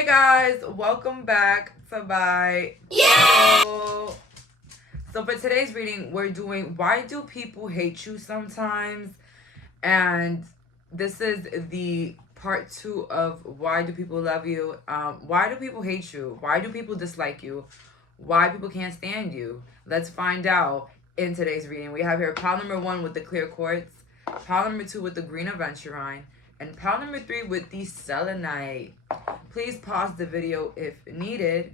Hey guys, welcome back to my channel. So for today's reading, we're doing why do people hate you sometimes? And this is the part 2 of why do people love you? Why do people hate you? Why do people dislike you? Why people can't stand you? Let's find out in today's reading. We have here pile number 1 with the clear quartz, pile number 2 with the green aventurine, and pile number 3 with the selenite. Please pause the video if needed.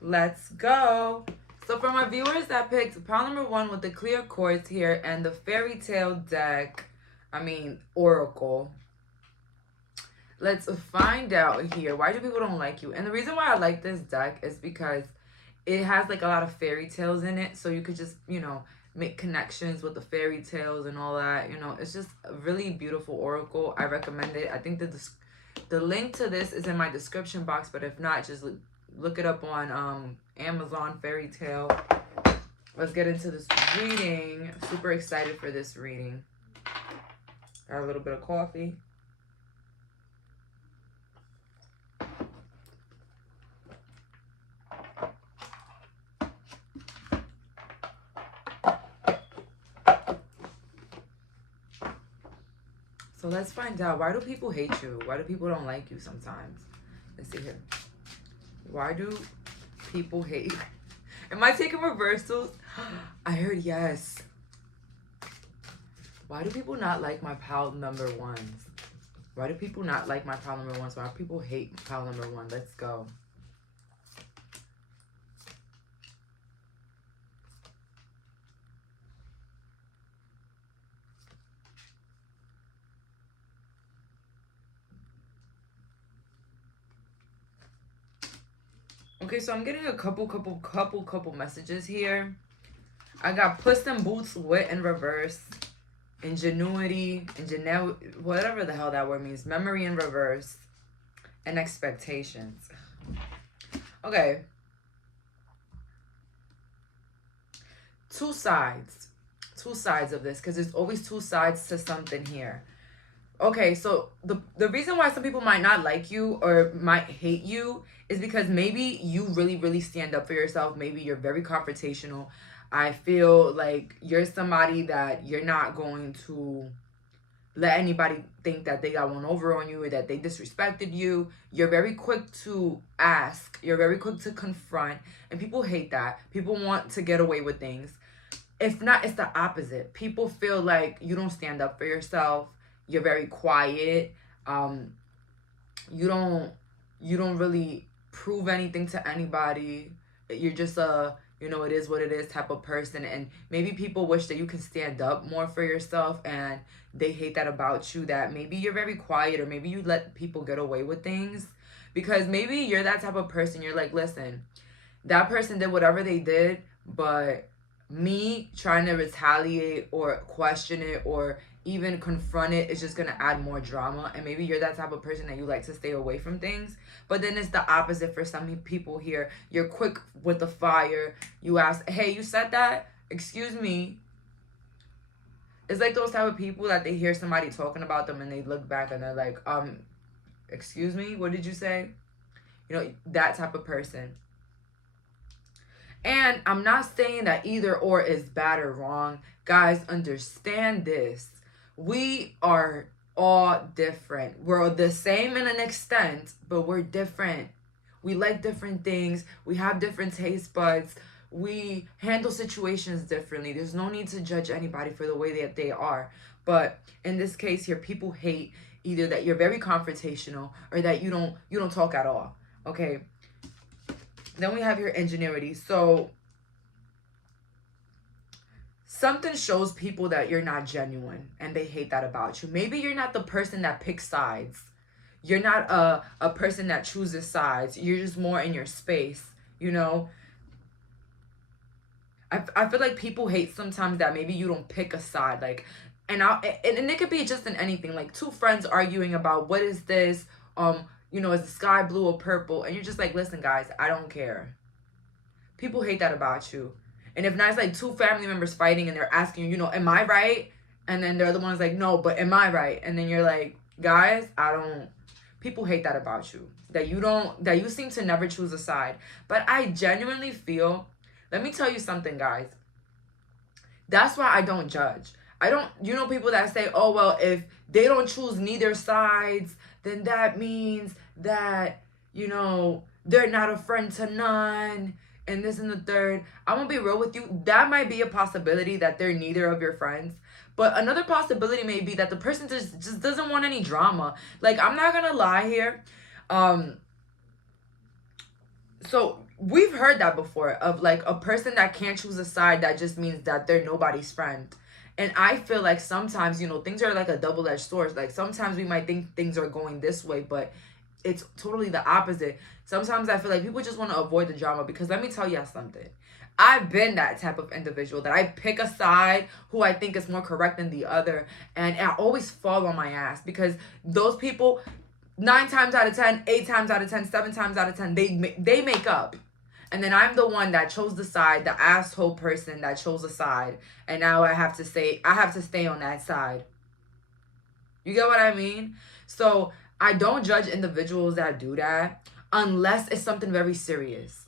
Let's go. So for my viewers that picked pile number 1 with the clear quartz here and the fairy tale deck, oracle, let's find out here why do people don't like you. And the reason why I like this deck is because it has like a lot of fairy tales in it, so you could just, make connections with the fairy tales and all that. It's just a really beautiful oracle. I recommend it. I think that the link to this is in my description box, but if not, just look it up on Amazon fairy tale. Let's get into this reading. Super excited for this reading. Got a little bit of coffee. So let's find out, why do people hate you? Why do people don't like you sometimes? Let's see here. Why do people hate? Am I taking reversals? I heard yes. Why do people not like my pile number 1s? Why do people not like my pile number 1s? Why do people hate pile number 1? Let's go. Okay, so I'm getting a couple messages here. I got Puss in Boots, wit in reverse, ingenuity, whatever the hell that word means, memory in reverse, and expectations. Okay. Two sides of this, because there's always two sides to something here. Okay, so the reason why some people might not like you or might hate you is because maybe you really stand up for yourself. Maybe you're very confrontational. I feel like you're somebody that you're not going to let anybody think that they got one over on you or that they disrespected you. You're very quick to ask. You're very quick to confront. And people hate that. People want to get away with things. If not, it's the opposite. People feel like you don't stand up for yourself. You're very quiet. You don't really prove anything to anybody. You're just it is what it is type of person. And maybe people wish that you can stand up more for yourself, and they hate that about you, that maybe you're very quiet, or maybe you let people get away with things because maybe you're that type of person. You're like, listen, that person did whatever they did, but me trying to retaliate or question it or even confront it is just gonna add more drama. And maybe you're that type of person that you like to stay away from things. But then it's the opposite for some people here. You're quick with the fire. You ask, hey, you said that? Excuse me. It's like those type of people that they hear somebody talking about them and they look back and they're like, excuse me, what did you say? That type of person. And I'm not saying that either or is bad or wrong. Guys, understand this. We are all different. We're the same in an extent, but we're different. We like different things. We have different taste buds. We handle situations differently. There's no need to judge anybody for the way that they are. But in this case here, people hate either that you're very confrontational or that you don't talk at all. Okay. Then we have your ingenuity. So something shows people that you're not genuine and they hate that about you. Maybe you're not the person that picks sides. You're not a person that chooses sides. You're just more in your space, I feel like people hate sometimes that maybe you don't pick a side. Like, and it could be just in anything. Like two friends arguing about what is this, is the sky blue or purple? And you're just like, listen, guys, I don't care. People hate that about you. And if not, it's like two family members fighting and they're asking you, am I right? And then the other one's like, no, but am I right? And then you're like, guys, People hate that about you. That you seem to never choose a side. But I genuinely feel, let me tell you something, guys. That's why I don't judge. I don't, people that say, oh, well, if they don't choose neither sides, then that means that, they're not a friend to none, and this and the third. I'm gonna be real with you. That might be a possibility that they're neither of your friends. But another possibility may be that the person just doesn't want any drama. Like, I'm not gonna lie here. So we've heard that before, of like a person that can't choose a side, that just means that they're nobody's friend. And I feel like sometimes, things are like a double-edged sword. Like, sometimes we might think things are going this way, but it's totally the opposite. Sometimes I feel like people just want to avoid the drama, because let me tell you something. I've been that type of individual that I pick a side who I think is more correct than the other, and I always fall on my ass, because those people, 9 times out of 10, 8 times out of 10, 7 times out of 10, they make up. And then I'm the one that chose the side, the asshole person that chose a side. And now I have to stay on that side. You get what I mean? So I don't judge individuals that do that unless it's something very serious.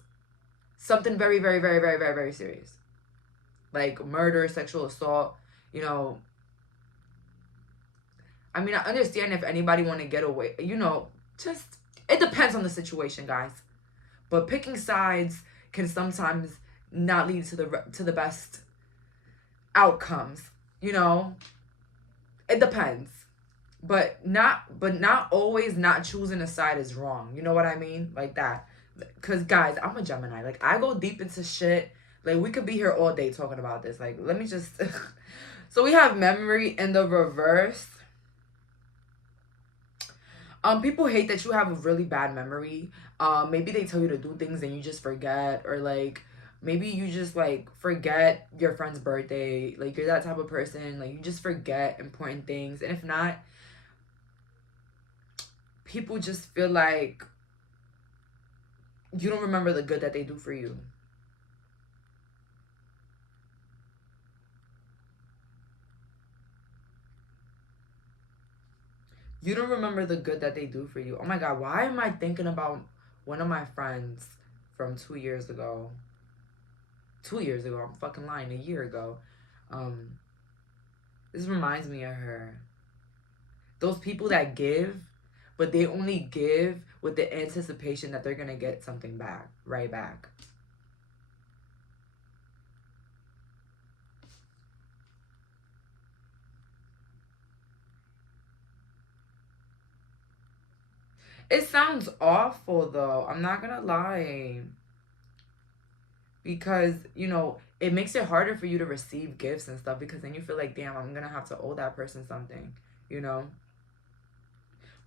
Something very, very, very, very, very, very serious. Like murder, sexual assault, I mean, I understand if anybody want to get away, just, it depends on the situation, guys. But picking sides can sometimes not lead to the best outcomes, It depends. But not always not choosing a side is wrong. You know what I mean? Like that. Because, guys, I'm a Gemini. Like, I go deep into shit. Like, we could be here all day talking about this. Like, let me just... So we have memory in the reverse. People hate that you have a really bad memory. Maybe they tell you to do things and you just forget, or like maybe you just like forget your friend's birthday. Like, you're that type of person. Like, you just forget important things. And if not, people just feel like you don't remember the good that they do for you. You don't remember the good that they do for you. Oh my God, why am I thinking about one of my friends from 2 years ago? 2 years ago, I'm fucking lying, a year ago. This reminds me of her. Those people that give, but they only give with the anticipation that they're gonna get something back, right back. It sounds awful, though. I'm not gonna lie. Because, it makes it harder for you to receive gifts and stuff, because then you feel like, damn, I'm gonna have to owe that person something, We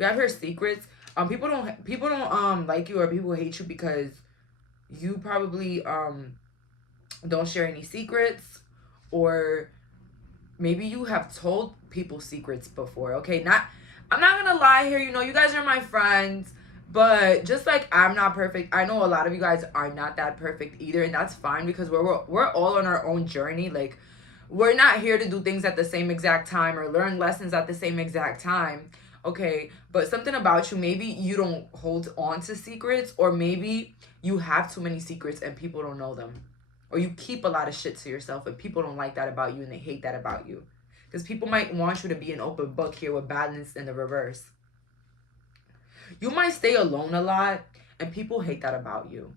have here secrets. People don't like you, or people hate you because you probably don't share any secrets, or maybe you have told people secrets before. Okay, I'm not gonna lie here. You guys are my friends, but just like I'm not perfect, I know a lot of you guys are not that perfect either, and that's fine, because we're all on our own journey. Like, we're not here to do things at the same exact time or learn lessons at the same exact time. Okay, but something about you, maybe you don't hold on to secrets, or maybe you have too many secrets and people don't know them, or you keep a lot of shit to yourself and people don't like that about you and they hate that about you. Because people might want you to be an open book here with balance in the reverse. You might stay alone a lot, and people hate that about you.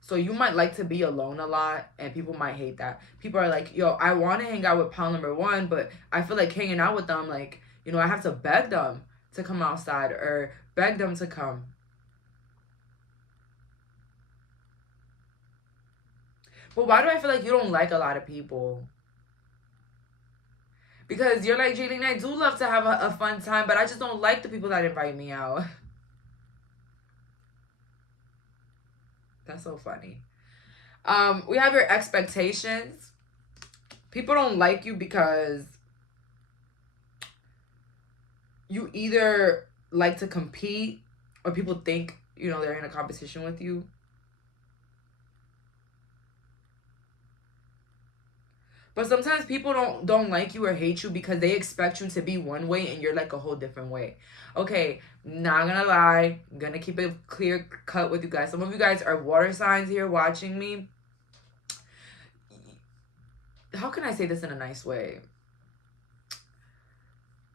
So you might like to be alone a lot, and people might hate that. People are like, yo, I want to hang out with pal number 1, but I feel like hanging out with them, like, I have to beg them to come outside, or beg them to come. But why do I feel like you don't like a lot of people? Because you're like, Jayleen, I do love to have a fun time, but I just don't like the people that invite me out. That's so funny. We have your expectations. People don't like you because you either like to compete, or people think, they're in a competition with you. But sometimes people don't like you or hate you because they expect you to be one way and you're like a whole different way. Okay, not gonna lie, I'm gonna keep it clear cut with you guys. Some of you guys are water signs here watching me. How can I say this in a nice way?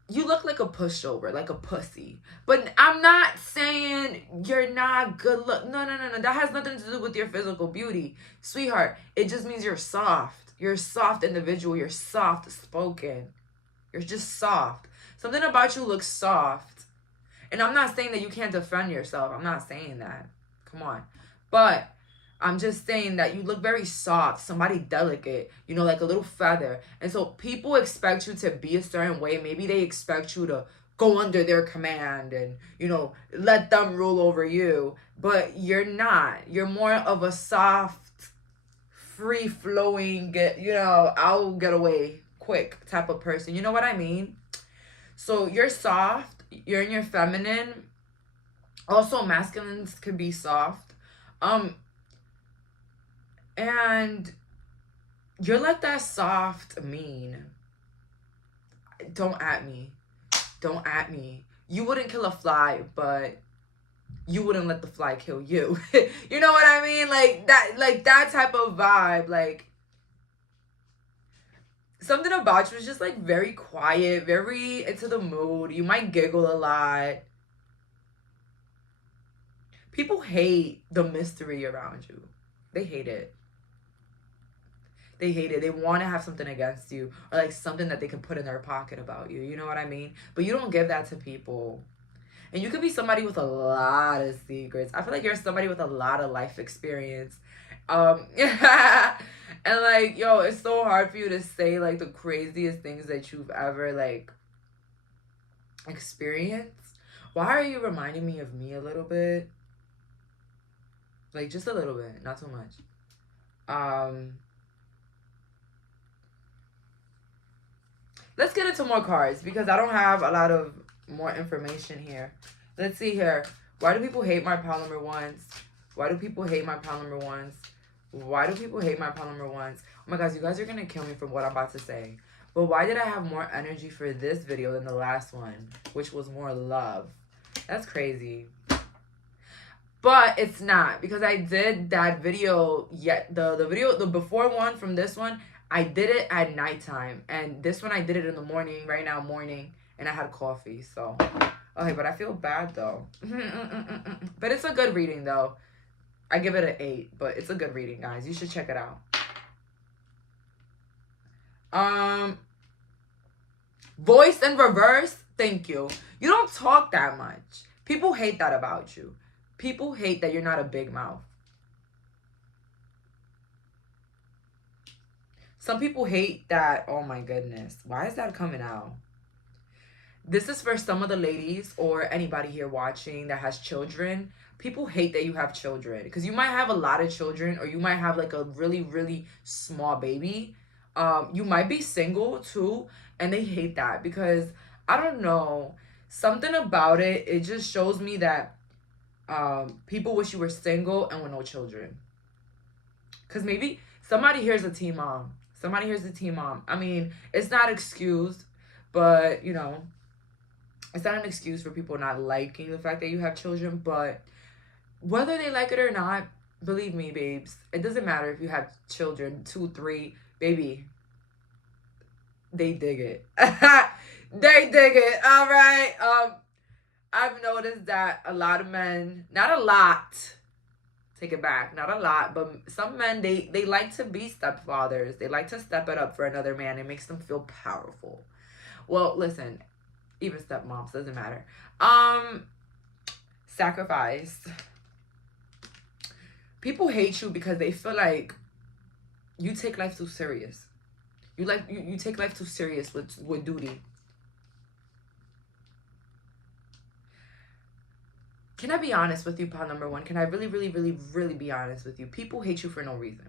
You look like a pushover, like a pussy. But I'm not saying you're not good look. No. That has nothing to do with your physical beauty. Sweetheart, it just means you're soft. You're a soft individual. You're soft spoken. You're just soft. Something about you looks soft. And I'm not saying that you can't defend yourself. I'm not saying that. Come on. But I'm just saying that you look very soft, somebody delicate, you know, like a little feather. And so people expect you to be a certain way. Maybe they expect you to go under their command and, you know, let them rule over you. But you're not. You're more of a soft, free-flowing, you know, I'll get away quick type of person. You know what I mean? So you're soft. You're in your feminine. Also, masculines can be soft. And you're like that soft mean. Don't at me. Don't at me. You wouldn't kill a fly, but you wouldn't let the fly kill you. You know what I mean? Like that type of vibe. Like, something about you is just like very quiet, very into the mood. You might giggle a lot. People hate the mystery around you. They hate it. They hate it. They want to have something against you, or like something that they can put in their pocket about you. You know what I mean? But you don't give that to people. And you could be somebody with a lot of secrets. I feel like you're somebody with a lot of life experience. And like, yo, it's so hard for you to say like the craziest things that you've ever like experienced. Why are you reminding me of me a little bit? Like, just a little bit, not too much. Let's get into more cards because I don't have a lot of more information here. Let's see here. Why do people hate my pile number ones? Why do people hate my pile number ones? Why do people hate my pile number ones? Oh my gosh, you guys are going to kill me for what I'm about to say. But why did I have more energy for this video than the last one, which was more love? That's crazy. But it's not, because I did that video, the before one from this one, I did it at nighttime, and this one I did it in the morning, right now morning, and I had coffee, so, okay, but I feel bad, though, but it's a good reading, though. I give it an 8, but it's a good reading, guys. You should check it out. Voice in reverse, thank you. You don't talk that much. People hate that about you. People hate that you're not a big mouth. Some people hate that. Oh my goodness. Why is that coming out? This is for some of the ladies or anybody here watching that has children. People hate that you have children because you might have a lot of children, or you might have like a really, really small baby. You might be single too, and they hate that because, I don't know, something about it, it just shows me that people wish you were single and with no children. Because maybe somebody here's a teen mom. Somebody here's a teen mom. I mean, it's not excused, but, you know, it's not an excuse for people not liking the fact that you have children. But whether they like it or not, believe me, babes, it doesn't matter if you have children, 2, 3, baby. They dig it. They dig it. All right. I've noticed that a lot of men, not a lot, take it back, not a lot, but some men, they like to be stepfathers. They like to step it up for another man. It makes them feel powerful. Well, listen, even stepmoms, doesn't matter. Sacrifice. People hate you because they feel like you take life too serious. You take life too serious with duty. Can I be honest with you, pile number one? Can I really, really, really, really be honest with you? People hate you for no reason.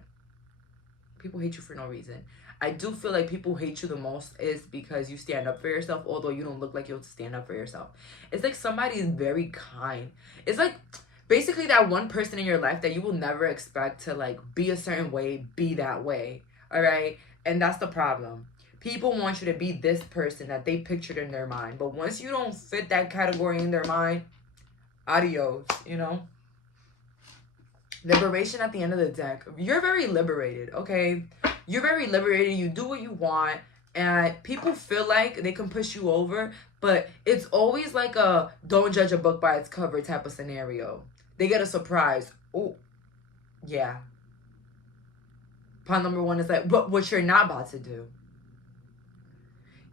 People hate you for no reason. I do feel like people hate you the most is because you stand up for yourself, although you don't look like you'll stand up for yourself. It's like somebody is very kind. It's like basically that one person in your life that you will never expect to like be a certain way, be that way. All right? And that's the problem. People want you to be this person that they pictured in their mind. But once you don't fit that category in their mind, adios, you know? Liberation at the end of the deck. You're very liberated, okay? You're very liberated. You do what you want. And people feel like they can push you over. But it's always like a don't judge a book by its cover type of scenario. They get a surprise. Oh, yeah. Pun number one is like, what you're not about to do.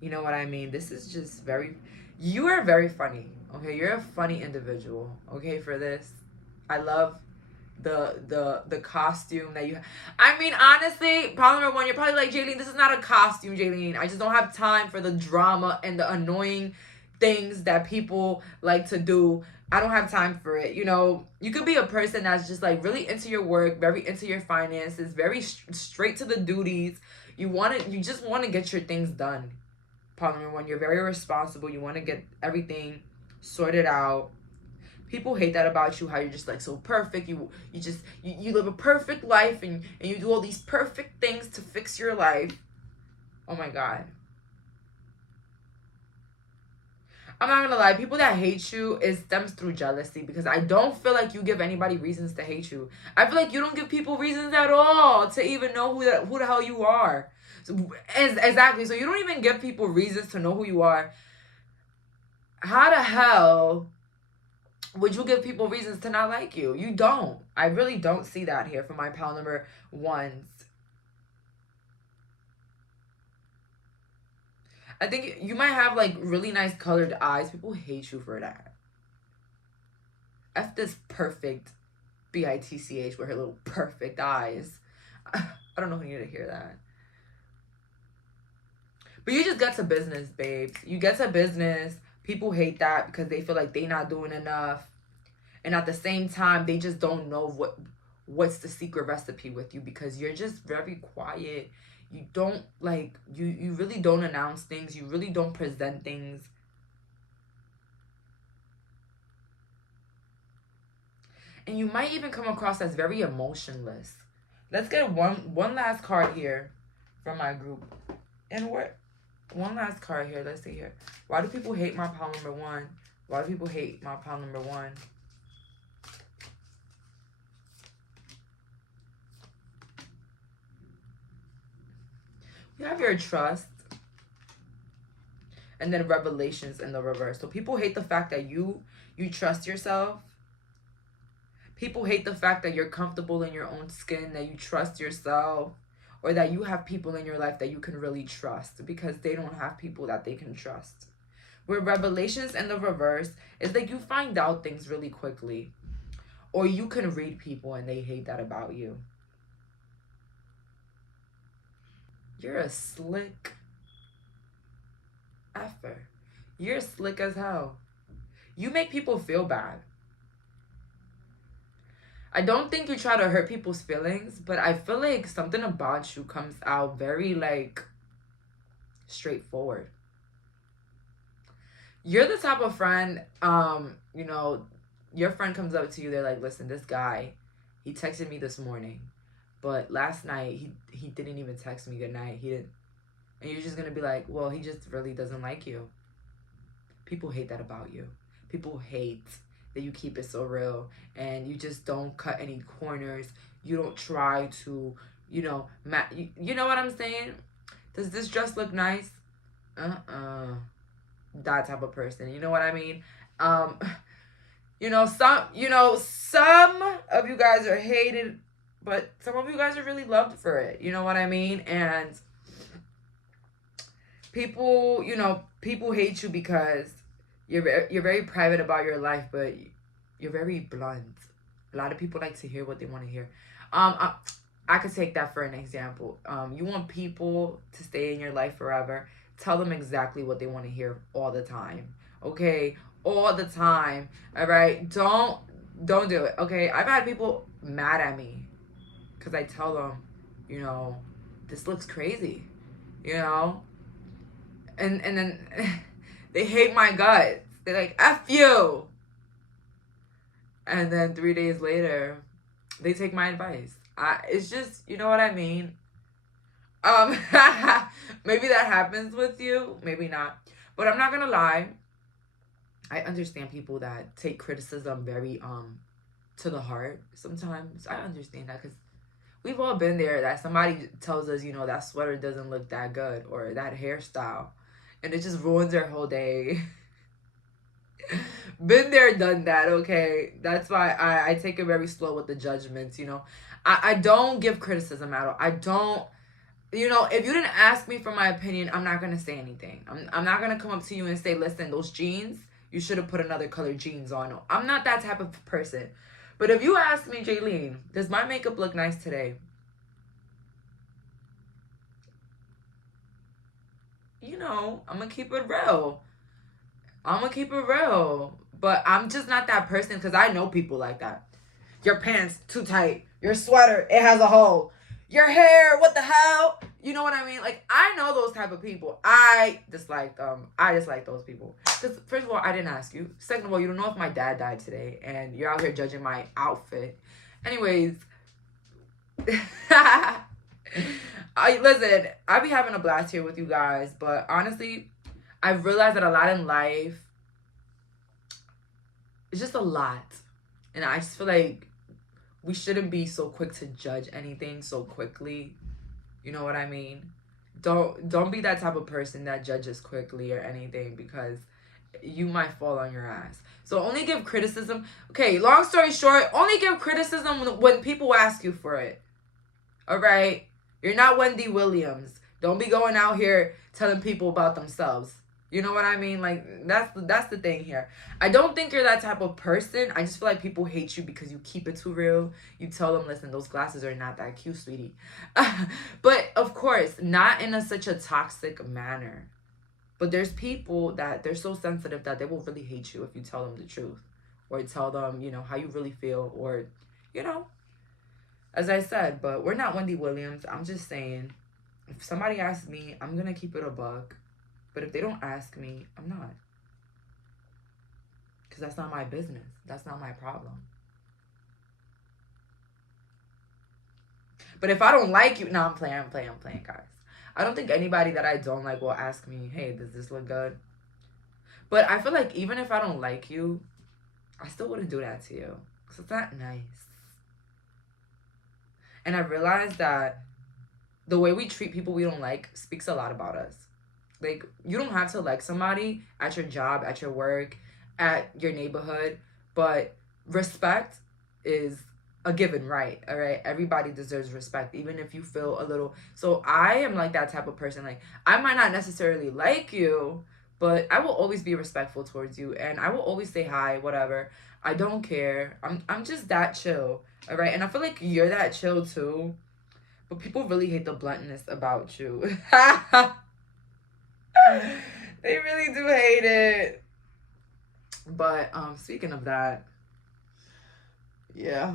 You know what I mean? This is just very... You are very funny, okay? You're a funny individual, okay, for this. I love the costume that you have. I mean, honestly, problem number one, you're probably like, Jayleen, this is not a costume, Jayleen. I just don't have time for the drama and the annoying things that people like to do. I don't have time for it. You know, you could be a person that's just like really into your work, very into your finances, very straight to the duties. You just want to get your things done. Problem number one, you're very responsible. You want to get everything sorted out. People hate that about you, how you're just like so perfect. You live a perfect life and you do all these perfect things to fix your life. Oh my God. I'm not gonna lie, people that hate you, it stems through jealousy, because I don't feel like you give anybody reasons to hate you. I feel like you don't give people reasons at all to even know who the hell you are. So, exactly. So you don't even give people reasons to know who you are. How the hell would you give people reasons to not like you? You don't. I really don't see that here for my pal number ones. I think you might have like really nice colored eyes. People hate you for that. F this perfect bitch with her little perfect eyes. I don't know who needed to hear that. But you just get to business, babes. You get to business. People hate that because they feel like they're not doing enough. And at the same time, they just don't know what's the secret recipe with you, because you're just very quiet. You don't like, you really don't announce things. You really don't present things. And you might even come across as very emotionless. Let's get one last card here from my group. And one last card here. Let's see here. Why do people hate my pal number one? Why do people hate my pal number one? You have your trust. And then revelations in the reverse. So people hate the fact that you trust yourself. People hate the fact that you're comfortable in your own skin, that you trust yourself, or that you have people in your life that you can really trust, because they don't have people that they can trust. Where revelations in the reverse is like you find out things really quickly, or you can read people and they hate that about you. You're a slick effer. You're slick as hell. You make people feel bad. I don't think you try to hurt people's feelings, but I feel like something about you comes out very like straightforward. You're the type of friend, you know, your friend comes up to you, they're like, listen, this guy, he texted me this morning, but last night he didn't even text me good night. He didn't. And you're just going to be like, well, he just really doesn't like you. People hate that about you. People hate that you keep it so real and you just don't cut any corners. You don't try to, you know, you know what I'm saying? Does this dress look nice? That type of person. You know what I mean? Some of you guys are hated, but some of you guys are really loved for it. You know what I mean? And people hate you because you're very private about your life, but you're very blunt. A lot of people like to hear what they want to hear. I could take that for an example. You want people to stay in your life forever. Tell them exactly what they want to hear all the time. Okay? All the time. All right? Don't do it. Okay? I've had people mad at me because I tell them, you know, this looks crazy. You know? And then they hate my guts. They're like, F you. And then 3 days later, they take my advice. It's just, you know what I mean? Um, maybe that happens with you, maybe not. But I'm not gonna lie. I understand people that take criticism very to the heart. Sometimes I understand that because we've all been there. That somebody tells us, you know, that sweater doesn't look that good or that hairstyle, and it just ruins our whole day. Been there, done that. Okay, that's why I take it very slow with the judgments. You know, I don't give criticism at all. I don't. You know, if you didn't ask me for my opinion, I'm not gonna say anything. I'm not gonna come up to you and say, listen, those jeans, you should have put another color jeans on. I'm not that type of person. But if you ask me, Jaylene, does my makeup look nice today? You know, I'm gonna keep it real. I'm gonna keep it real. But I'm just not that person because I know people like that. Your pants too tight. Your sweater, it has a hole. Your hair, what the hell? You know what I mean? Like, I know those type of people. I dislike them. I dislike those people. Because, first of all, I didn't ask you. Second of all, you don't know if my dad died today. And you're out here judging my outfit. Anyways. Listen, I be having a blast here with you guys. But, honestly, I've realized that a lot in life is just a lot. And I just feel like we shouldn't be so quick to judge anything so quickly. You know what I mean? Don't be that type of person that judges quickly or anything because you might fall on your ass. So only give criticism. Okay, long story short, only give criticism when people ask you for it. All right? You're not Wendy Williams. Don't be going out here telling people about themselves. You know what I mean? Like, that's the thing here. I don't think you're that type of person. I just feel like people hate you because you keep it too real. You tell them, listen, those glasses are not that cute, sweetie. But, of course, not in such a toxic manner. But there's people that they're so sensitive that they will really hate you if you tell them the truth. Or tell them, you know, how you really feel. Or, you know, as I said, but we're not Wendy Williams. I'm just saying, if somebody asks me, I'm going to keep it a buck. But if they don't ask me, I'm not. Because that's not my business. That's not my problem. But if I don't like you... No, I'm playing, guys. I don't think anybody that I don't like will ask me, hey, does this look good? But I feel like even if I don't like you, I still wouldn't do that to you. Because it's not nice. And I realized that the way we treat people we don't like speaks a lot about us. Like, you don't have to like somebody at your job, at your work, at your neighborhood, but respect is a given right, all right? Everybody deserves respect, even if you feel a little... So I am like that type of person. Like, I might not necessarily like you, but I will always be respectful towards you, and I will always say hi, whatever. I don't care. I'm just that chill, all right? And I feel like you're that chill, too, but people really hate the bluntness about you. They really do hate it. But speaking of that, yeah.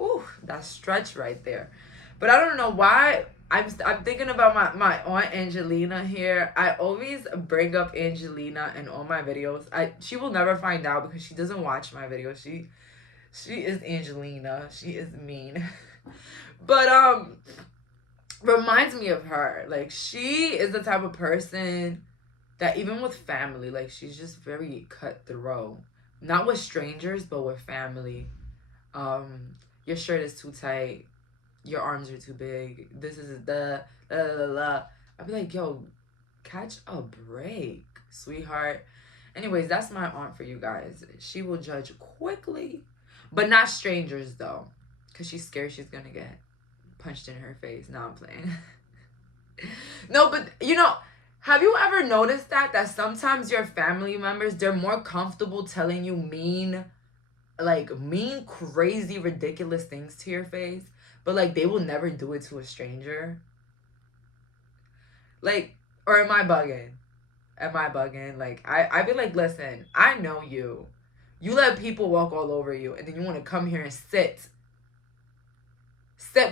Ooh, that stretch right there. But I don't know why I'm thinking about my aunt Angelina here. I always bring up Angelina in all my videos. She will never find out because she doesn't watch my videos. She is Angelina. She is mean. But reminds me of her. Like, she is the type of person that even with family, like, she's just very cutthroat. Not with strangers, but with family. Your shirt is too tight. Your arms are too big. This is the I'd be like, yo, catch a break, sweetheart. Anyways, that's my aunt for you guys. She will judge quickly, but not strangers though, because she's scared she's gonna get punched in her face. No, I'm playing. No, but you know, have you ever noticed that sometimes your family members, they're more comfortable telling you mean, crazy, ridiculous things to your face, but like they will never do it to a stranger? Like, or am I bugging? Like, I be like, listen, I know you. You let people walk all over you, and then you want to come here and sit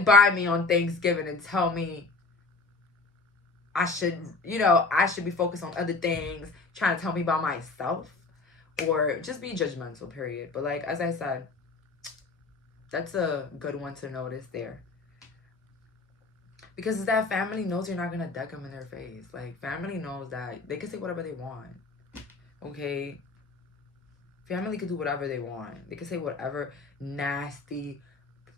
by me on Thanksgiving and tell me I should be focused on other things, trying to tell me about myself, or just be judgmental, period. But like, as I said, that's a good one to notice there. Because that family knows you're not gonna deck them in their face. Like, family knows that they can say whatever they want. Okay? Family can do whatever they want. They can say whatever nasty,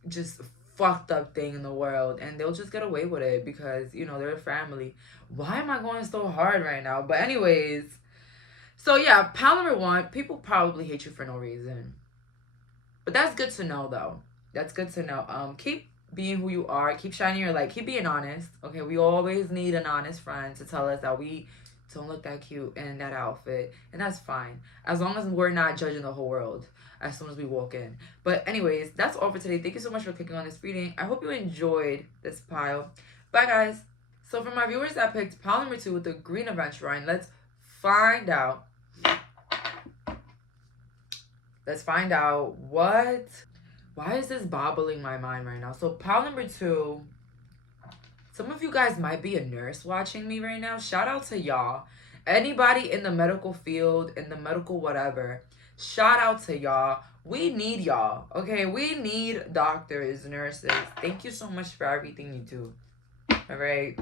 just fucked up thing in the world, and they'll just get away with it because, you know, they're a family. Why am I going so hard right now? But anyways, so yeah, pile number one, people probably hate you for no reason. But that's good to know, though. That's good to know. Keep being who you are. Keep shining your light. Keep being honest. Okay, we always need an honest friend to tell us that we don't look that cute in that outfit, and that's fine as long as we're not judging the whole world as soon as we walk in. But anyways, that's all for today. Thank you so much for clicking on this reading. I hope you enjoyed this pile. Bye, guys. So for my viewers that picked pile number 2 with the green aventurine, let's find out what, why is this bobbling my mind right now? So pile number 2, some of you guys might be a nurse watching me right now. Shout out to y'all. Anybody in the medical field, in the medical whatever, shout out to y'all. We need y'all, okay? We need doctors, nurses. Thank you so much for everything you do, all right?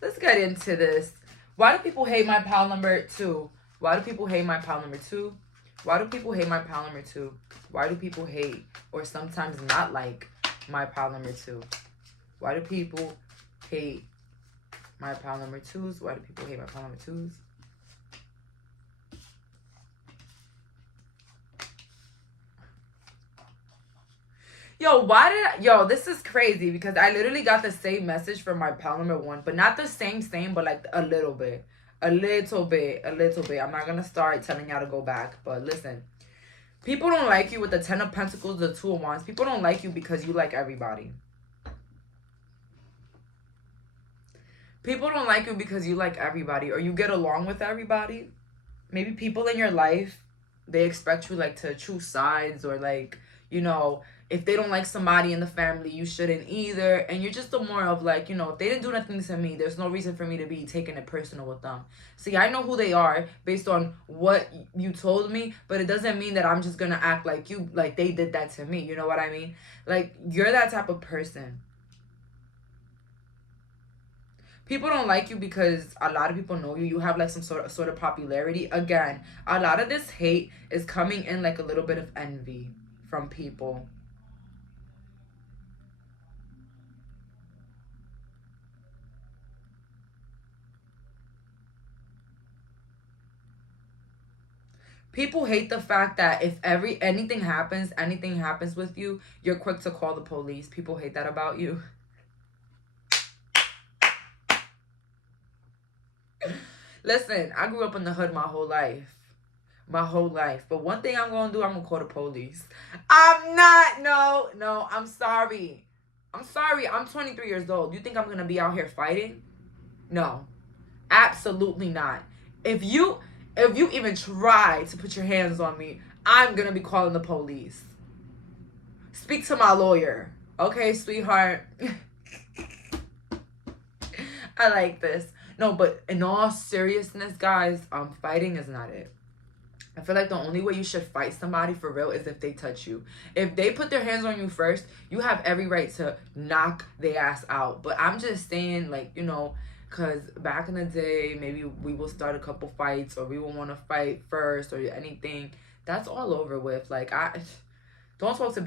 Let's get into this. Why do people hate my pile number 2? Why do people hate my pile number 2? Why do people hate my pile number 2? Why do people hate or sometimes not like my pile number 2? Why do people hate my pile number 2s? Why do people hate my pile number 2s? Yo, this is crazy because I literally got the same message from my pal number 1, but not the same, but like a little bit. I'm not gonna start telling y'all to go back, but listen. People don't like you with the 10 of Pentacles, the 2 of Wands. People don't like you because you like everybody. People don't like you because you like everybody or you get along with everybody. Maybe people in your life, they expect you like to choose sides or like, you know, if they don't like somebody in the family, you shouldn't either. And you're just more of like, you know, if they didn't do nothing to me, there's no reason for me to be taking it personal with them. See, I know who they are based on what you told me, but it doesn't mean that I'm just going to act like you, like they did that to me. You know what I mean? Like, you're that type of person. People don't like you because a lot of people know you. You have like some sort of popularity. Again, a lot of this hate is coming in like a little bit of envy from people. People hate the fact that if anything happens with you, you're quick to call the police. People hate that about you. Listen, I grew up in the hood my whole life. But one thing I'm going to do, I'm going to call the police. I'm sorry. I'm 23 years old. You think I'm going to be out here fighting? No. Absolutely not. If you even try to put your hands on me, I'm going to be calling the police. Speak to my lawyer. Okay, sweetheart? I like this. No, but in all seriousness, guys, fighting is not it. I feel like the only way you should fight somebody for real is if they touch you. If they put their hands on you first, you have every right to knock their ass out. But I'm just saying, like, you know, because back in the day, maybe we will start a couple fights or we will want to fight first or anything. That's all over with. Like, don't talk to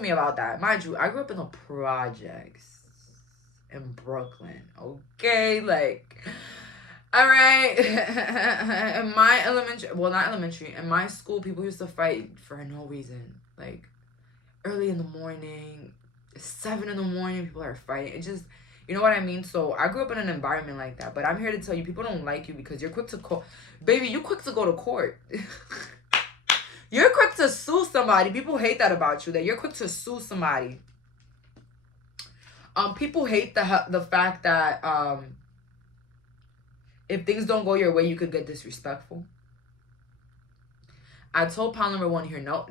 me about that. Mind you, I grew up in the projects in Brooklyn. Okay, like, all right. In my in my school, people used to fight for no reason. Like, early in the morning, 7 in the morning, people are fighting. It just, you know what I mean? So I grew up in an environment like that. But I'm here to tell you, people don't like you because you're quick to call. Baby, you quick to go to court. You're quick to sue somebody. People hate that about you, that you're quick to sue somebody. People hate the fact that if things don't go your way, you could get disrespectful. I told pal number 1 here, no,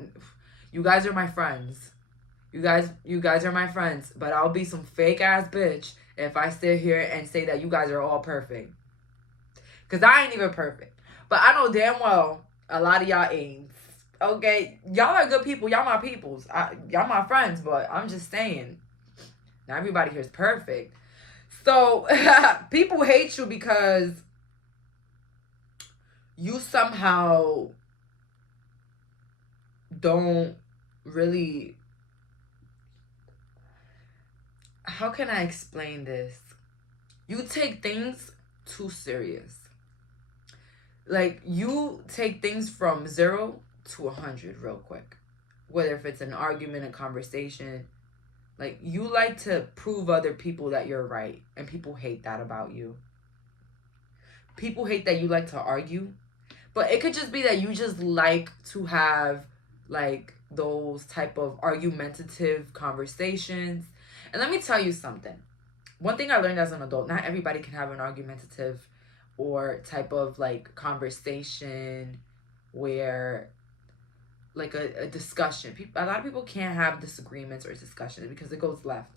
you guys are my friends. You guys are my friends, but I'll be some fake ass bitch if I sit here and say that you guys are all perfect. Cause I ain't even perfect. But I know damn well a lot of y'all ain't. Okay, y'all are good people. Y'all my peoples. Y'all my friends, but I'm just saying, not everybody here is perfect. So people hate you because you somehow don't really, how can I explain this? You take things too serious. Like, you take things from 0 to 100 real quick. Whether if it's an argument, a conversation, like, you like to prove other people that you're right, and people hate that about you. People hate that you like to argue, but it could just be that you just like to have, like, those type of argumentative conversations. And let me tell you something. One thing I learned as an adult, not everybody can have an argumentative or type of, like, conversation where, like, a discussion. A lot of people can't have disagreements or discussions because it goes left.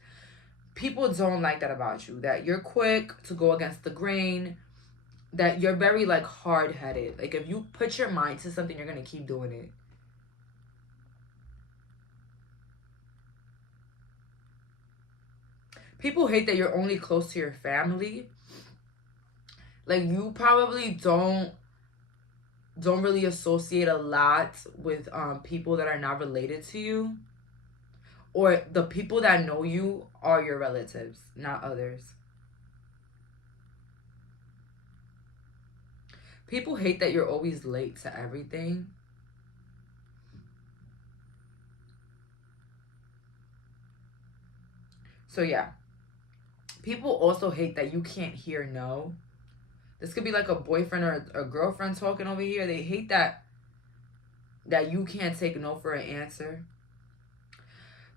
People don't like that about you, that you're quick to go against the grain, that you're very, like, hard-headed. Like, if you put your mind to something, you're gonna keep doing it. People hate that you're only close to your family. Like, you probably don't really associate a lot with people that are not related to you, or the people that know you are your relatives, not others. People hate that you're always late to everything. So yeah, people also hate that you can't hear no. This could be like a boyfriend or a girlfriend talking over here. They hate that you can't take no for an answer.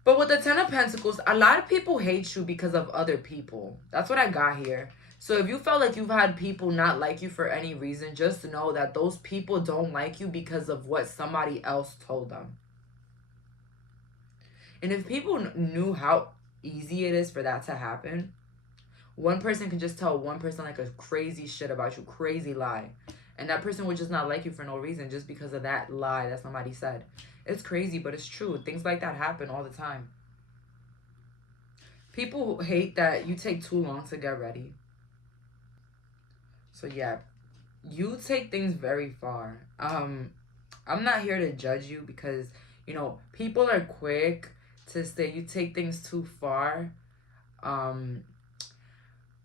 But with the Ten of Pentacles, a lot of people hate you because of other people. That's what I got here. So if you felt like you've had people not like you for any reason, just know that those people don't like you because of what somebody else told them. And if people knew how easy it is for that to happen, one person can just tell one person, like, a crazy shit about you, crazy lie, and that person would just not like you for no reason, just because of that lie that somebody said. It's crazy, but it's true. Things like that happen all the time. People hate that you take too long to get ready. So yeah, you take things very far. I'm not here to judge you because, you know, people are quick to say you take things too far.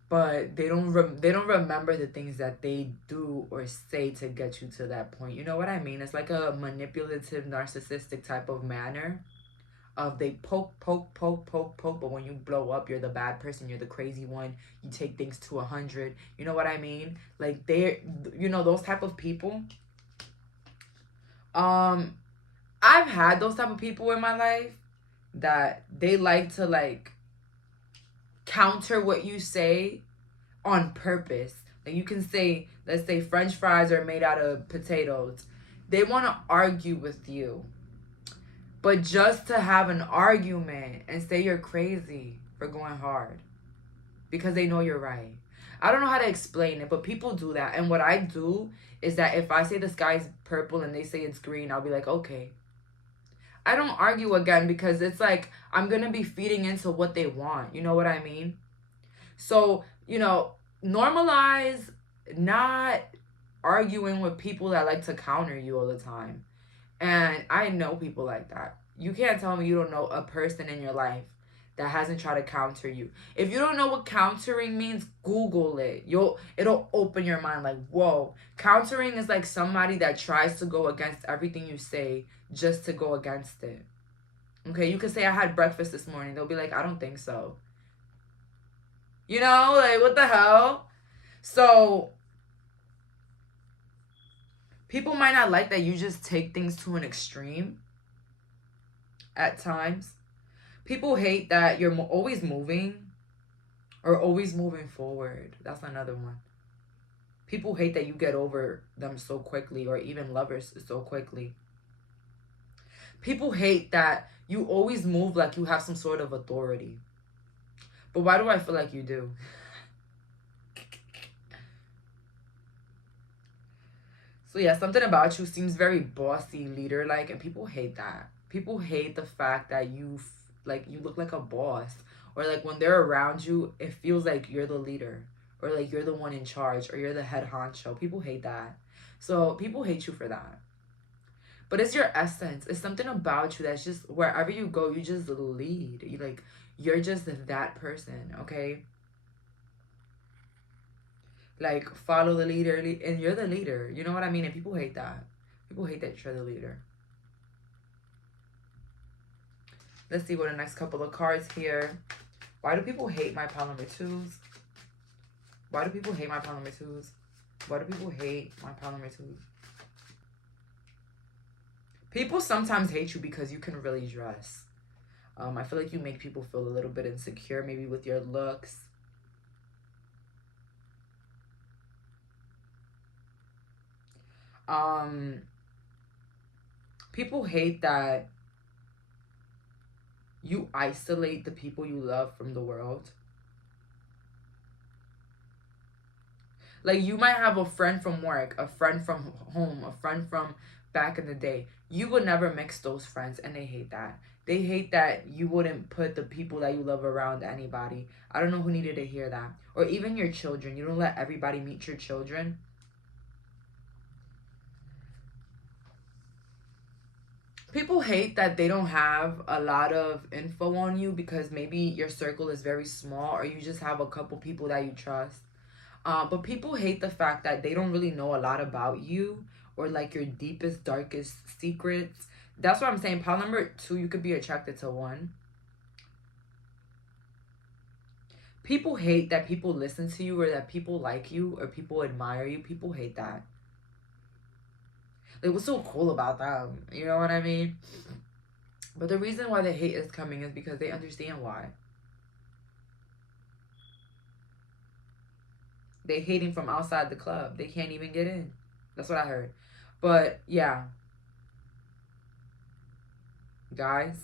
But they don't remember the things that they do or say to get you to that point. You know what I mean? It's like a manipulative, narcissistic type of manner of they poke, but when you blow up, you're the bad person, you're the crazy one, you take things to 100. You know what I mean? Like, they're, you know, those type of people. I've had those type of people in my life that they like to, like, counter what you say on purpose. Like, you can say, let's say French fries are made out of potatoes. They want to argue with you, but just to have an argument and say you're crazy for going hard because they know you're right. I don't know how to explain it, but people do that. And what I do is that if I say the sky's purple and they say it's green, I'll be like, okay. I don't argue again because it's like I'm going to be feeding into what they want. You know what I mean? So, you know, normalize not arguing with people that like to counter you all the time. And I know people like that. You can't tell me you don't know a person in your life that hasn't tried to counter you. If you don't know what countering means, Google it. It'll open your mind, like, whoa. Countering is like somebody that tries to go against everything you say just to go against it. Okay, you could say I had breakfast this morning. They'll be like, I don't think so. You know, like, what the hell? So people might not like that you just take things to an extreme at times. People hate that you're always moving or always moving forward. That's another one. People hate that you get over them so quickly, or even lovers so quickly. People hate that you always move like you have some sort of authority. But why do I feel like you do? So yeah, something about you seems very bossy, leader-like, and people hate that. People hate the fact that you look like a boss, or like when they're around you, it feels like you're the leader, or like you're the one in charge, or you're the head honcho. People hate that. So people hate you for that. But it's your essence. It's something about you that's just wherever you go, you just lead. You're just that person, okay? Like follow the leader, and you're the leader. You know what I mean? And people hate that. People hate that you're the leader. Let's see what the next couple of cards here. Why do people hate my pile number twos? Why do people hate my pile number twos? Why do people hate my pile number twos? People sometimes hate you because you can really dress. I feel like you make people feel a little bit insecure, maybe with your looks. People hate that you isolate the people you love from the world. Like, you might have a friend from work, a friend from home, a friend from back in the day. You would never mix those friends, and they hate that. They hate that you wouldn't put the people that you love around anybody. I don't know who needed to hear that. Or even your children. You don't let everybody meet your children. People hate that they don't have a lot of info on you because maybe your circle is very small, or you just have a couple people that you trust. But people hate the fact that they don't really know a lot about you, or like your deepest, darkest secrets. That's what I'm saying. Pile number two, you could be attracted to one. People hate that people listen to you, or that people like you, or people admire you. People hate that. Like, what's so cool about them? You know what I mean? But the reason why the hate is coming is because they understand why. They hating from outside the club. They can't even get in. That's what I heard. But yeah, guys,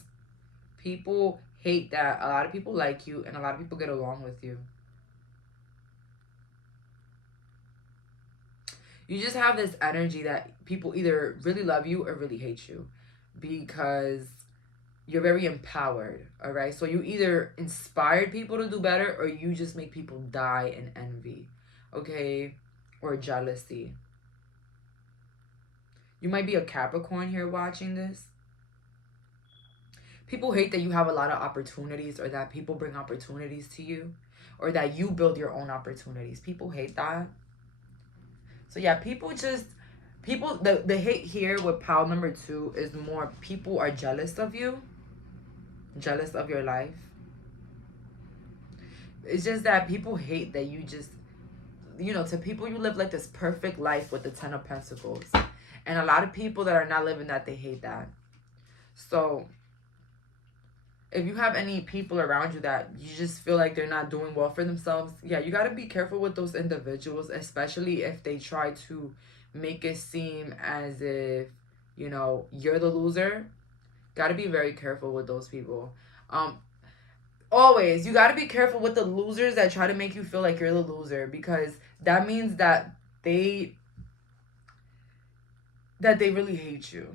people hate that a lot of people like you and a lot of people get along with you. You just have this energy that people either really love you or really hate you, because you're very empowered, all right? So you either inspired people to do better, or you just make people die in envy, okay? Or jealousy. You might be a Capricorn here watching this. People hate that you have a lot of opportunities, or that people bring opportunities to you, or that you build your own opportunities. People hate that. So yeah, the hate here with pile number two is more people are jealous of you, jealous of your life. It's just that people hate that you just, to people you live like this perfect life with the 10 of Pentacles. And a lot of people that are not living that, they hate that. So if you have any people around you that you just feel like they're not doing well for themselves, yeah, you got to be careful with those individuals, especially if they try to make it seem as if, you're the loser. Got to be very careful with those people. Always, you got to be careful with the losers that try to make you feel like you're the loser, because that means that they really hate you.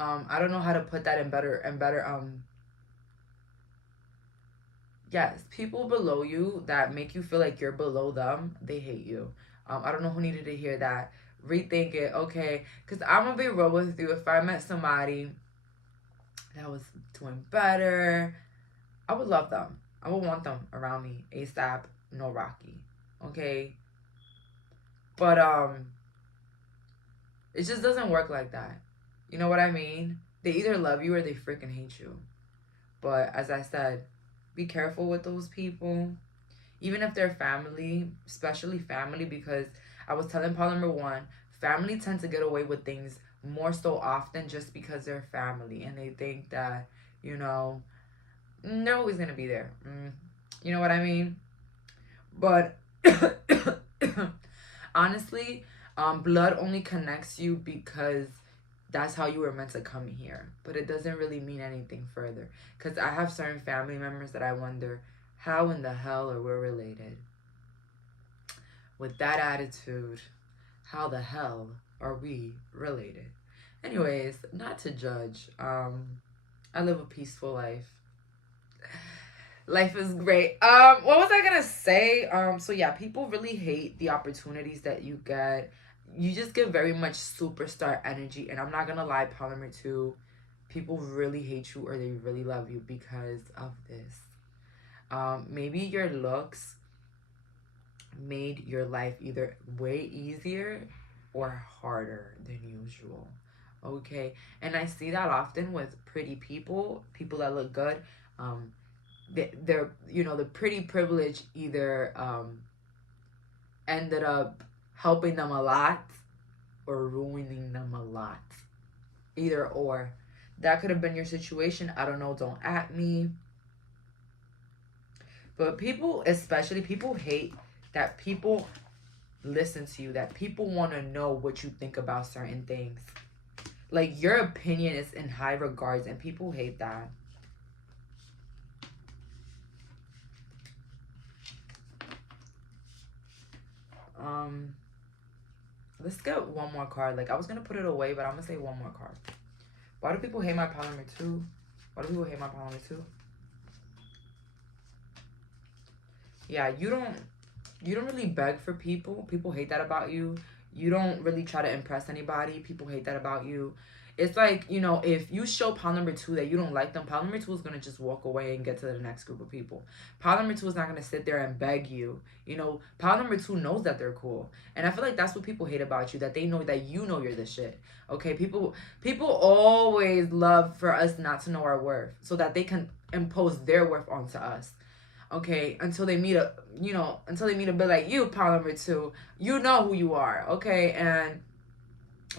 I don't know how to put that in better yes, people below you that make you feel like you're below them, they hate you. I don't know who needed to hear that. Rethink it, okay? Because I'm going to be real with you. If I met somebody that was doing better, I would love them. I would want them around me ASAP, no Rocky, okay? But it just doesn't work like that. You know what I mean? They either love you or they freaking hate you. But as I said, be careful with those people. Even if they're family, especially family, because I was telling Paul number one, family tend to get away with things more so often just because they're family. And they think that, they're always going to be there. You know what I mean? But honestly, blood only connects you because that's how you were meant to come here. But it doesn't really mean anything further. Because I have certain family members that I wonder how in the hell are we related. with that attitude, how the hell are we related? Anyways, not to judge. I live a peaceful life. Life is great. What was I gonna say? So yeah, people really hate the opportunities that you get. You just get very much superstar energy, and I'm not gonna lie, pile number two, people really hate you or they really love you because of this. Maybe your looks made your life either way easier or harder than usual. Okay, and I see that often with pretty people, people that look good. Um, they're the pretty privilege either ended up helping them a lot or ruining them a lot. Either or. That could have been your situation. I don't know. Don't at me. But people, especially people, hate that people listen to you, that people want to know what you think about certain things. Like, your opinion is in high regards, and people hate that. Let's get one more card. Like, I was gonna put it away, but I'm gonna say one more card. Why do people hate my pile number two? Why do people hate my pile number two? Yeah, you don't really beg for people. People hate that about you. You don't really try to impress anybody. People hate that about you. It's like, if you show pile number two that you don't like them, pile number two is going to just walk away and get to the next group of people. Pile number two is not going to sit there and beg you. Pile number two knows that they're cool. And I feel like that's what people hate about you, that they know that you know you're the shit. Okay, people always love for us not to know our worth so that they can impose their worth onto us. Okay, until they meet a bit like you, pile number two, you know who you are, okay? And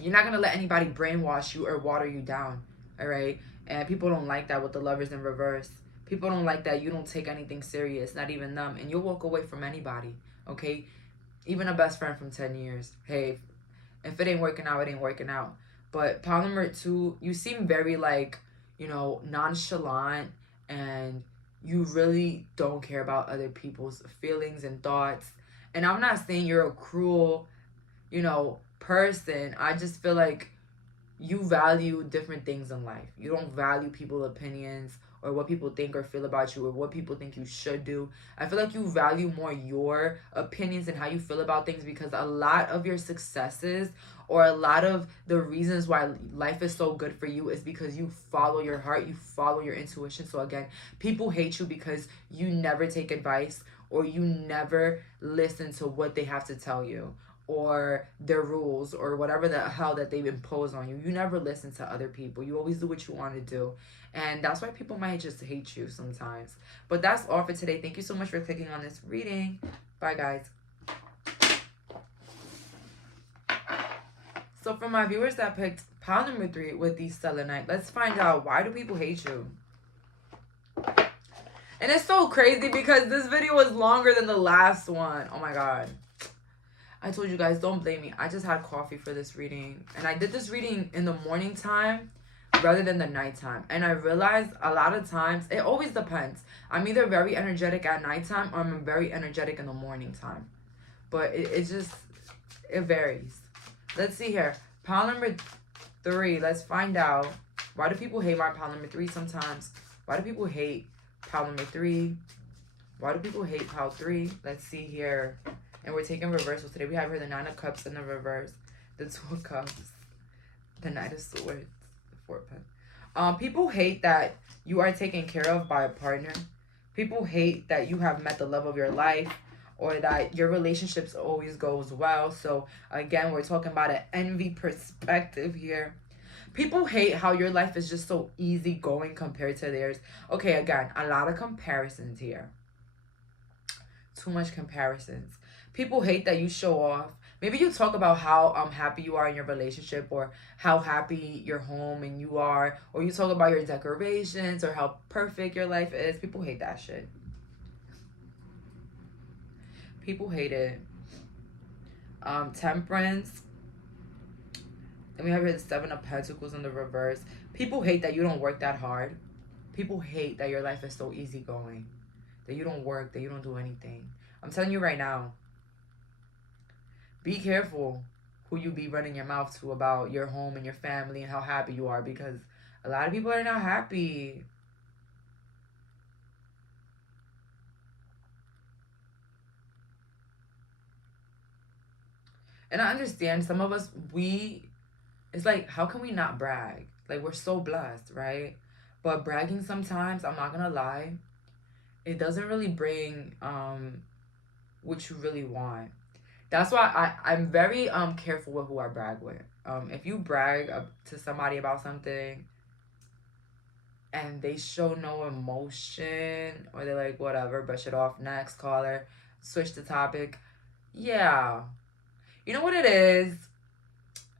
you're not gonna let anybody brainwash you or water you down, all right? And people don't like that with the lovers in reverse. People don't like that you don't take anything serious, not even them, and you'll walk away from anybody, okay? Even a best friend from 10 years. Hey, if it ain't working out, it ain't working out. But pile number two, you seem very nonchalant, and you really don't care about other people's feelings and thoughts. And I'm not saying you're a cruel, person. I just feel like you value different things in life. You don't value people's opinions or what people think or feel about you or what people think you should do. I feel like you value more your opinions and how you feel about things, because a lot of your successes or a lot of the reasons why life is so good for you is because you follow your heart, you follow your intuition. So again, people hate you because you never take advice or you never listen to what they have to tell you or their rules or whatever the hell that they've imposed on you. You never listen to other people. You always do what you want to do. And that's why people might just hate you sometimes. But that's all for today. Thank you so much for clicking on this reading. Bye, guys. So for my viewers that picked pile number 3 with the selenite, let's find out, why do people hate you? And it's so crazy because this video was longer than the last one. Oh my god. I told you guys, don't blame me. I just had coffee for this reading. And I did this reading in the morning time rather than the nighttime. And I realized a lot of times, it always depends. I'm either very energetic at nighttime or I'm very energetic in the morning time. But it varies. Let's see here. Pile number 3. Let's find out. Why do people hate my pile number 3 sometimes? Why do people hate pile number 3? Why do people hate pile 3? Let's see here. And we're taking reversals today. We have here the 9 of Cups in the reverse, the 2 of Cups, the Knight of Swords, the 4 of Pentacles. People hate that you are taken care of by a partner. People hate that you have met the love of your life or that your relationships always goes well. So again, we're talking about an envy perspective here. People hate how your life is just so easy going compared to theirs. Okay, again, a lot of comparisons here. Too much comparisons. People hate that you show off. Maybe you talk about how happy you are in your relationship or how happy your home and you are, or you talk about your decorations or how perfect your life is. People hate that shit. People hate it. Temperance. And we have here the 7 of Pentacles in the reverse. People hate that you don't work that hard. People hate that your life is so easygoing. That you don't work, that you don't do anything. I'm telling you right now. be careful who you be running your mouth to about your home and your family and how happy you are, because a lot of people are not happy. And I understand some of us, it's like, how can we not brag? Like, we're so blessed, right? But bragging sometimes, I'm not gonna lie, it doesn't really bring what you really want. That's why I'm very careful with who I brag with. If you brag to somebody about something and they show no emotion, or they're like, whatever, brush it off, next caller, switch the topic. Yeah. You know what it is?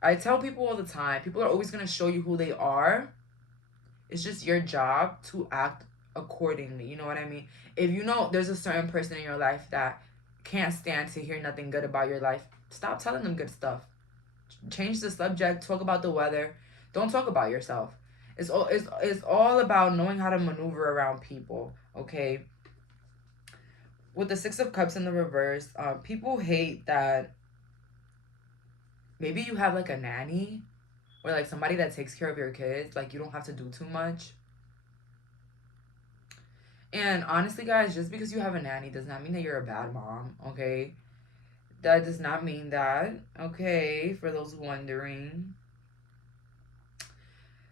I tell people all the time, people are always going to show you who they are. It's just your job to act accordingly. You know what I mean? If you know there's a certain person in your life that can't stand to hear nothing good about your life, stop telling them good stuff. Change the subject, talk about the weather. Don't talk about yourself. It's all about knowing how to maneuver around people, okay? With the Six of Cups in the reverse, people hate that maybe you have like a nanny or like somebody that takes care of your kids, like you don't have to do too much. And honestly, guys, just because you have a nanny does not mean that you're a bad mom, okay? That does not mean that, okay? For those wondering.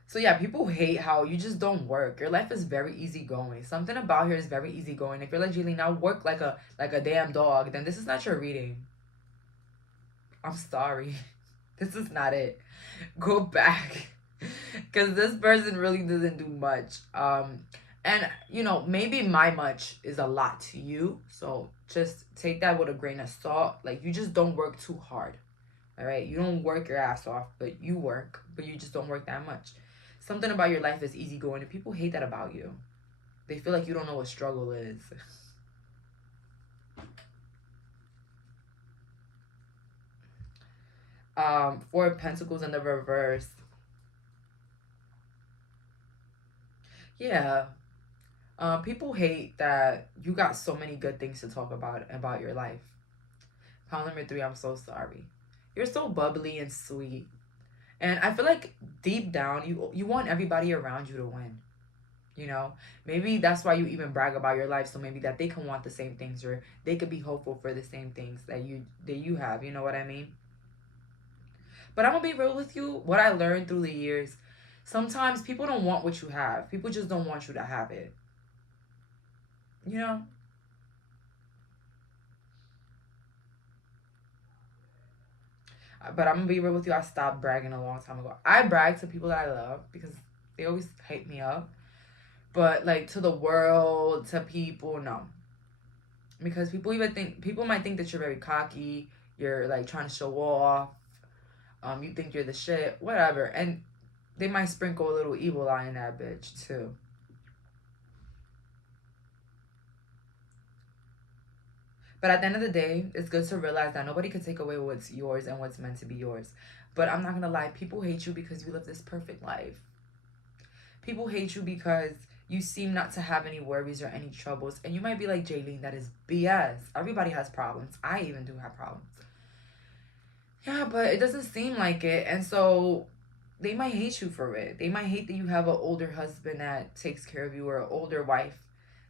So yeah, people hate how you just don't work. Your life is very easygoing. Something about here is very easygoing. If you're like, Jayleen, now work like a damn dog, then this is not your reading. I'm sorry. This is not it. Go back. Because this person really doesn't do much. And you know, maybe my much is a lot to you, so just take that with a grain of salt. Like, you just don't work too hard. All right, you don't work your ass off, but you work, but you just don't work that much. Something about your life is easygoing, and people hate that about you. They feel like you don't know what struggle is. Four of Pentacles in the reverse. Yeah. People hate that you got so many good things to talk about your life. Pile number 3, I'm so sorry. You're so bubbly and sweet. And I feel like deep down, you want everybody around you to win. You know, maybe that's why you even brag about your life, so maybe that they can want the same things, or they could be hopeful for the same things that you have. You know what I mean? But I'm gonna be real with you. What I learned through the years, sometimes people don't want what you have. People just don't want you to have it. You know? But I'm gonna be real with you. I stopped bragging a long time ago. I brag to people that I love because they always hype me up. But like to the world, to people, no. Because people might think that you're very cocky. You're like trying to show off. You think you're the shit, whatever, and they might sprinkle a little evil eye in that bitch too. But at the end of the day, it's good to realize that nobody can take away what's yours and what's meant to be yours. But I'm not gonna lie, people hate you because you live this perfect life. People hate you because you seem not to have any worries or any troubles. And you might be like, Jayleen, that is BS. Everybody has problems. I even do have problems. Yeah, but it doesn't seem like it. And so they might hate you for it. They might hate that you have an older husband that takes care of you, or an older wife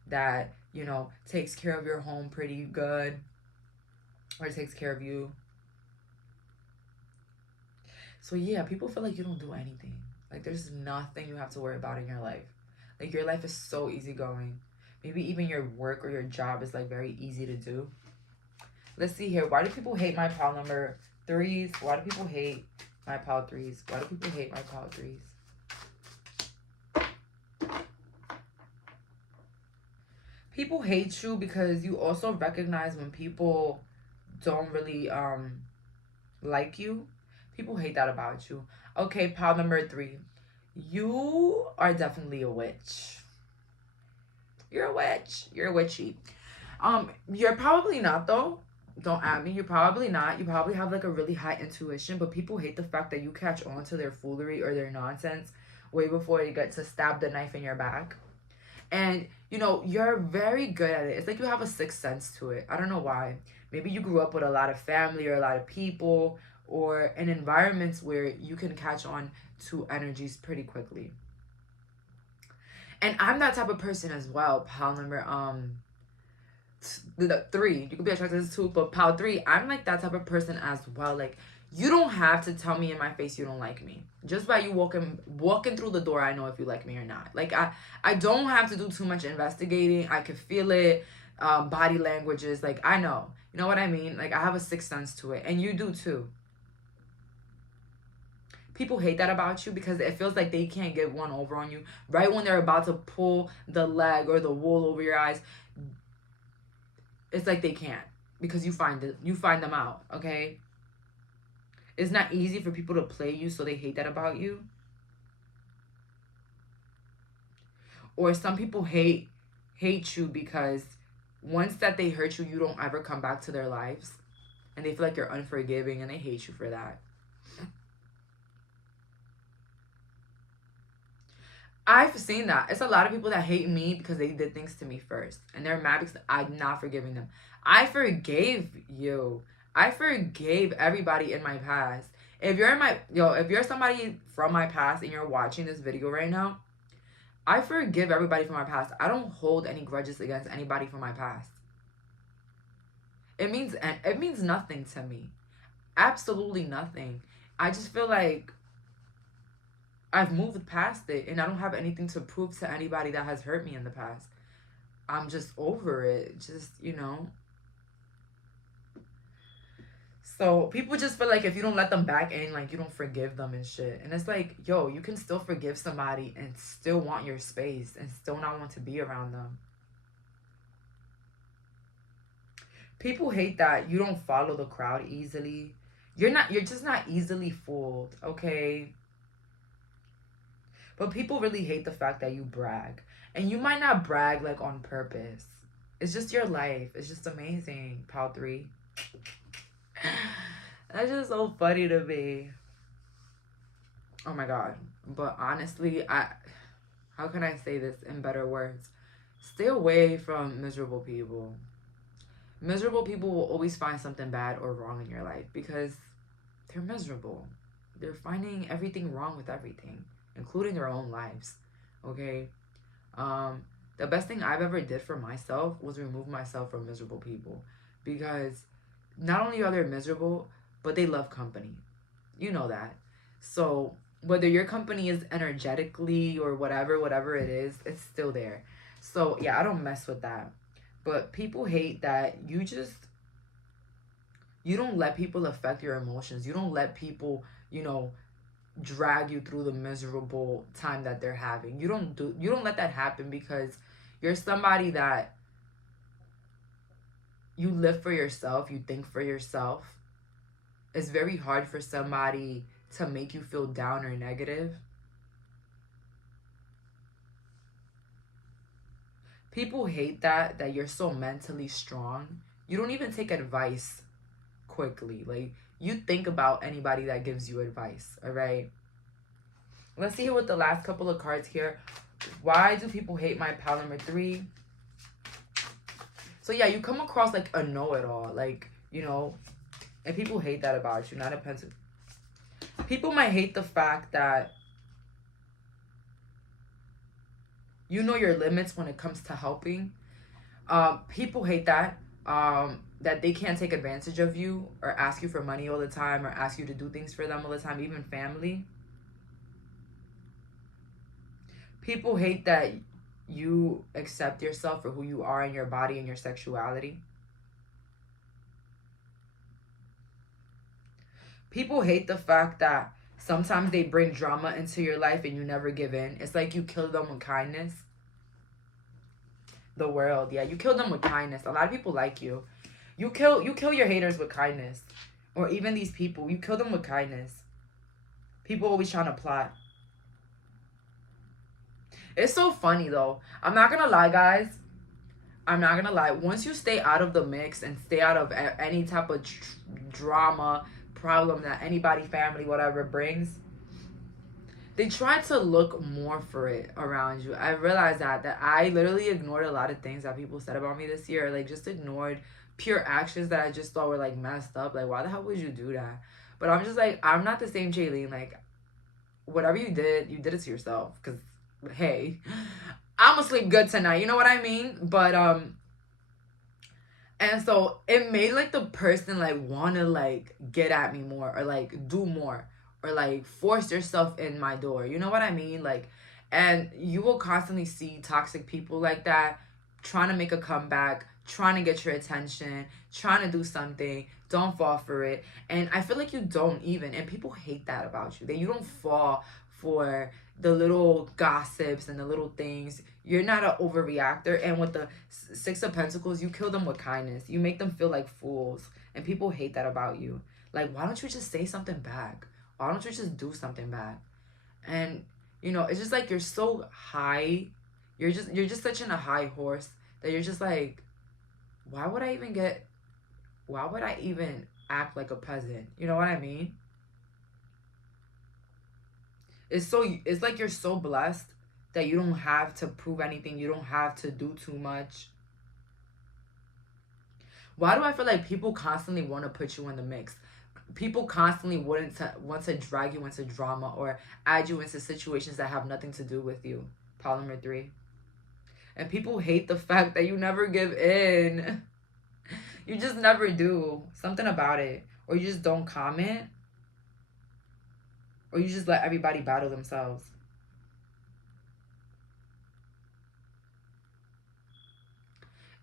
that, you know, takes care of your home pretty good, or takes care of you. So yeah, people feel like you don't do anything. Like, there's nothing you have to worry about in your life. Like, your life is so easygoing. Maybe even your work or your job is like very easy to do. Let's see here. Why do people hate my pile number 3s? Why do people hate my pile 3s? Why do people hate my pile 3s? People hate you because you also recognize when people don't really like you. People hate that about you. Okay, pile number 3. You are definitely a witch. You're a witch. You're a witchy. You're probably not though. Don't at me. You're probably not. You probably have like a really high intuition, but people hate the fact that you catch on to their foolery or their nonsense way before you get to stab the knife in your back. And you know, you're very good at it. It's like you have a sixth sense to it. I don't know why. Maybe you grew up with a lot of family or a lot of people, or in environments where you can catch on to energies pretty quickly. And I'm that type of person as well. Pile number the 3. You could be attracted to 2, but pile 3, I'm like that type of person as well. Like, you don't have to tell me in my face you don't like me. Just by you walking through the door, I know if you like me or not. Like, I don't have to do too much investigating. I could feel it. Body languages, like, I know. You know what I mean? Like, I have a sixth sense to it, and you do too. People hate that about you because it feels like they can't get one over on you right when they're about to pull the leg or the wool over your eyes. It's like they can't, because you find them out. Okay, it's not easy for people to play you, so they hate that about you. Or some people hate you because once that they hurt you, you don't ever come back to their lives, and they feel like you're unforgiving, and they hate you for that. I've seen that. It's a lot of people that hate me because they did things to me first, and they're mad because I'm not forgiving them. I forgave you. I forgave everybody in my past. If you're somebody from my past and you're watching this video right now, I forgive everybody from my past. I don't hold any grudges against anybody from my past. It means nothing to me. Absolutely nothing. I just feel like I've moved past it, and I don't have anything to prove to anybody that has hurt me in the past. I'm just over it. Just, So people just feel like if you don't let them back in, like, you don't forgive them and shit. And it's like, yo, you can still forgive somebody and still want your space and still not want to be around them. People hate that you don't follow the crowd easily. You're just not easily fooled, okay? But people really hate the fact that you brag. And you might not brag, like, on purpose. It's just your life. It's just amazing. Pile 3. That's just so funny to me. Oh my god. But honestly, how can I say this in better words? Stay away from miserable people. Miserable people will always find something bad or wrong in your life because they're miserable. They're finding everything wrong with everything, including their own lives. Okay? The best thing I've ever did for myself was remove myself from miserable people, because not only are they miserable, but they love company. You know that. So whether your company is energetically or whatever it is, it's still there. So yeah, I don't mess with that. But people hate that you don't let people affect your emotions. You don't let people, drag you through the miserable time that they're having. You don't let that happen, because you're somebody that you live for yourself, you think for yourself. It's very hard for somebody to make you feel down or negative. People hate that you're so mentally strong. You don't even take advice quickly. Like, you think about anybody that gives you advice, all right? Let's see here with the last couple of cards here. Why do people hate my pile number 3? So yeah, you come across like a know-it-all, like, and people hate that about you. Not a pencil. People might hate the fact that you know your limits when it comes to helping. People hate that. That they can't take advantage of you or ask you for money all the time or ask you to do things for them all the time, even family. People hate that you accept yourself for who you are and your body and your sexuality. People hate the fact that sometimes they bring drama into your life and you never give in. It's like you kill them with kindness. The world, yeah, you kill them with kindness. A lot of people like you. You kill your haters with kindness. Or even these people, you kill them with kindness. People always trying to plot. It's so funny though. I'm not gonna lie, guys. I'm not gonna lie. Once you stay out of the mix and stay out of any type of drama, problem that anybody, family, whatever brings, they try to look more for it around you. I realized that I literally ignored a lot of things that people said about me this year. Like, just ignored pure actions that I just thought were like messed up. Like, why the hell would you do that? But I'm just like, I'm not the same Jayleen. Like, whatever you did it to yourself. Because, hey, I'm gonna sleep good tonight. You know what I mean? But, and so it made like the person like want to like get at me more or like do more or like force yourself in my door. You know what I mean? Like, and you will constantly see toxic people like that trying to make a comeback, trying to get your attention, trying to do something. Don't fall for it. And I feel like you don't even. And people hate that about you. That you don't fall for the little gossips and the little things. You're not an overreactor. And with the Six of Pentacles, you kill them with kindness. You make them feel like fools. And people hate that about you. Like, why don't you just say something back? Why don't you just do something back? And, you know, it's just like you're so high. You're just such in a high horse that you're just like, why would I even act like a peasant? You know what I mean? It's like you're so blessed that you don't have to prove anything. You don't have to do too much. Why do I feel like people constantly want to put you in the mix? People constantly want to drag you into drama or add you into situations that have nothing to do with you. Pile number 3. And people hate the fact that you never give in. You just never do. Something about it. Or you just don't comment. Or you just let everybody battle themselves.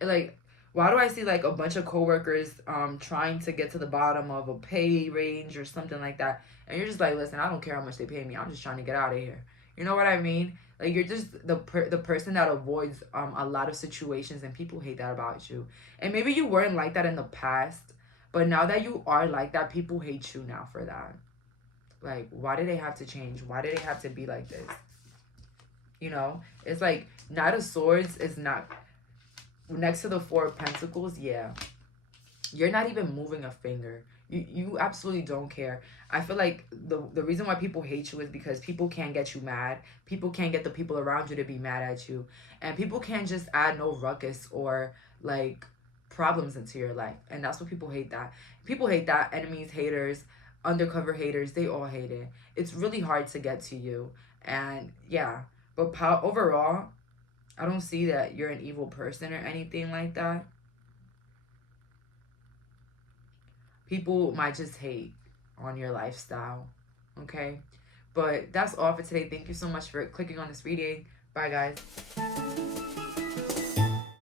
Like, why do I see like a bunch of coworkers trying to get to the bottom of a pay range or something like that, and you're just like, listen, I don't care how much they pay me, I'm just trying to get out of here. You know what I mean? Like, you're just the person that avoids a lot of situations, and people hate that about you. And maybe you weren't like that in the past, but now that you are like that, people hate you now for that. Like, why do they have to change? Why do they have to be like this? You know, it's like Knight of Swords is not next to the Four of Pentacles. Yeah, you're not even moving a finger. You absolutely don't care. I feel like the reason why people hate you is because people can't get you mad. People can't get the people around you to be mad at you, and people can't just add no ruckus or like problems into your life. And that's what people hate. That people hate that. Enemies, haters, undercover haters, they all hate it. It's really hard to get to you. And yeah, but overall, I don't see that you're an evil person or anything like that. People might just hate on your lifestyle, okay? But that's all for today. Thank you so much for clicking on this reading. Bye, guys.